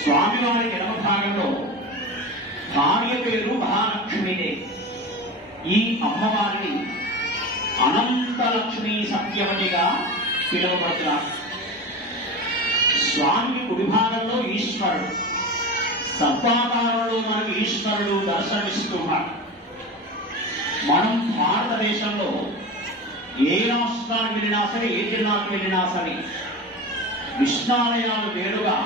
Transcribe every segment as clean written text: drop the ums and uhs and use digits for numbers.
స్వామివారి ఎడమ భాగంలో భార్య పేరు మహాలక్ష్మీదేవి. ఈ అమ్మవారిని అనంతలక్ష్మీ సత్యవతిగా పిలువబడుతున్నారు. స్వామికి కుడి భాగంలో ఈశ్వరుడు, సర్వాకారంలో మనకు ఈశ్వరుడు దర్శనమిస్తున్నారు. మనం భారతదేశంలో ఏ రాష్ట్రానికి వెళ్ళినా సరే, ఏ జిల్లాకు వెళ్ళినా సరే విష్ణాలయాలు వేరుగా,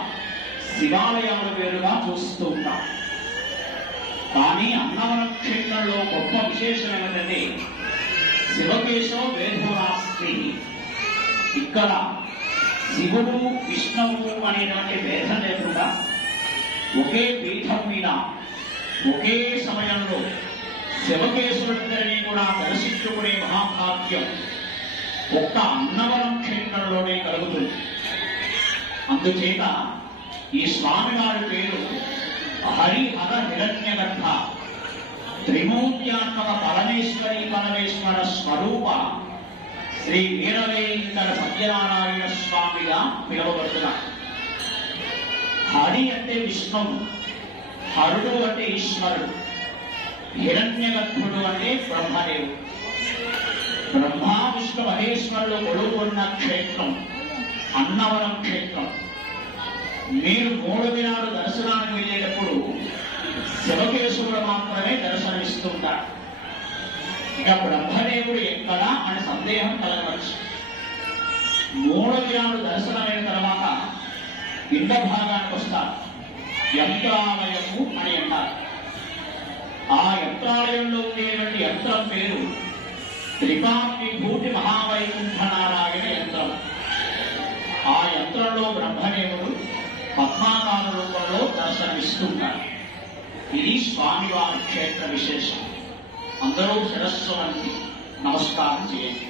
శివాలయాలు వేరుగా చూస్తూ ఉంటాం. కానీ అన్నవరం క్షేత్రంలో గొప్ప విశేషం ఏమిటంటే శివకేశవ వేదోనాస్తి. ఇక్కడ శివుడు విష్ణువు అనేటువంటి భేదం లేకుండా ఒకే పీఠం మీద ఒకే సమయంలో శివకేశవుడిద్దరిని కూడా దర్శించుకునే మహాభాగ్యం ఒక్క అన్నవరం క్షేత్రంలోనే కలుగుతుంది. అందుచేత ఈ స్వామివారి పేరు హరిహర హిరణ్యగర్భ త్రిమూర్త్యాత్మక పరమేశ్వర స్వరూప శ్రీ వీరవేంకట సత్యనారాయణ స్వామిగా పిలువబడుతున్నారు. హరి అంటే విష్ణువు, హరుడు అంటే ఈశ్వరుడు, హిరణ్యగర్భుడు అంటే బ్రహ్మదేవుడు. బ్రహ్మ విష్ణు మహేశ్వరుడు కొలువుకున్న క్షేత్రం అన్నవరం క్షేత్రం. మీరు 3 దినాలు దర్శనానికి వెళ్ళేటప్పుడు శివకేశవుడు మాత్రమే దర్శనమిస్తుంటారు. ఇక బ్రహ్మదేవుడు ఎక్కడా అని సందేహం కలగవచ్చు. 3 దినాలు దర్శనమైన తర్వాత కింద భాగానికి వస్తారు. యంత్రాలయము అని అంటారు. ఆ యంత్రాలయంలో ఉండేటువంటి యంత్రం పేరు త్రిపాఠిభూతి మహావైకుంఠ నారాయణ యంత్రం. ఆ యంత్రంలో బ్రహ్మదేవుడు పద్మాకార రూపంలో దర్శనమిస్తుంటారు. ఇది స్వామివారి క్షేత్ర విశేషం. అందరూ శిరస్సు వంటి నమస్కారం చేయండి.